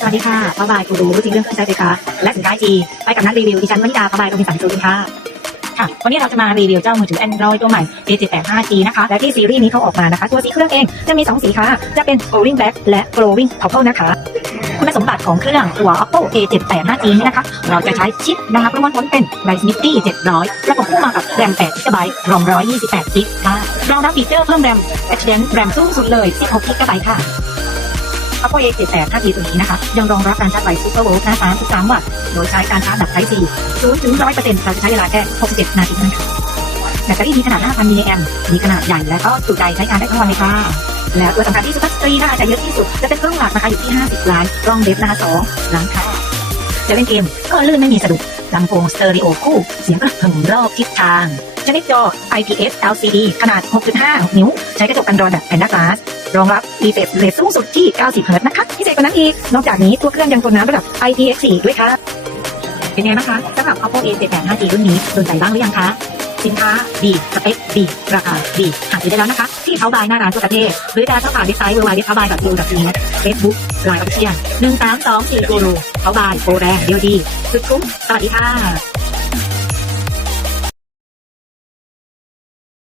สวัสดีค่ะพ่อบายกูรูรู้จริงเรื่องเครื่องใช้ไฟฟ้าและสินค้าจีไปกับนักรีวิวดิฉันวนิดาพ่อบายโรบินสันจูนค่ะค่ะวันนี้เราจะมารีวิวเจ้ามือถือ Android ตัวใหม่ J785G นะคะ และที่ซีรีส์นี้เขาออกมานะคะ ตัวสีเครื่องเองจะมี 2 สีค่ะ จะเป็น glowing black และ glowing purple นะคะ คุณสมบัติของเครื่องตัว Oppo A785G นี้นะคะ เราจะใช้ชิปนะคะประมวลผลเป็น Dimensity 700 ประกอบคู่มากับแรม8 GB รอม128 GB ค่ะรองรับฟีเจอร์เพิ่มแรม Extend แรมสูงสุดเลย 16 GB ค่ะ Oppo A78 5G ตัวนี้นะคะ ยังรองรับการชาร์จไฟ Super Volt นะ33วัตต์โดยใช้การชาร์จแบบ Type C 0ถึง100%เราจะใช้เวลาแค่ 67 นาทีเท่านั้นค่ะแบตเตอรี่มีขนาด 5,000มิลลิแอมป์มีขนาดใหญ่และก็จุใจใช้งานได้ทั้งวันเลยค่ะแล้วตัวสำคัญที่สุดก็สตรีนะคะจะเยอะที่สุด จะเป็นเครื่องหลักนะคะอยู่ที่ 50 ล้านกล้องเดฟนะคะ2ล้านค่ะจะเล่นเกมก็ลื่นไม่มีสะดุดลำโพงสเตอริโอคู่ เสียงกระหึ่มรอบทิศทาง ชนิดจอ IPS LCD ขนาด 6.5 นิ้ว ใช้กระจกกันรอยแบบ Panda Glass รองรับ refresh rate สูงสุดที่ 90เฮิรตนะคะ พิเศษกว่านั้นอีก นอกจากนี้ตัวเครื่องยังทนน้ำระดับ IPX4 ด้วยค่ะ เป็นไงบ้างคะสำหรับ Oppo A78 5G รุ่นนี้โดนใจบ้างหรือยังคะ สินค้าดีสเปคดีราคาดีหาซื้อได้แล้วนะคะ ที่เขาบายหน้าร้านทั่วประเทศ หรือจะเข้าผ่านเว็บไซต์ www.kaobay.co.th Facebook ไลน์ออฟฟิเชียลหนึ่งสามสองสี่กูรูเขาบายโปรแรงเดียวดีสุดคุ้มสวัสดีค่ะ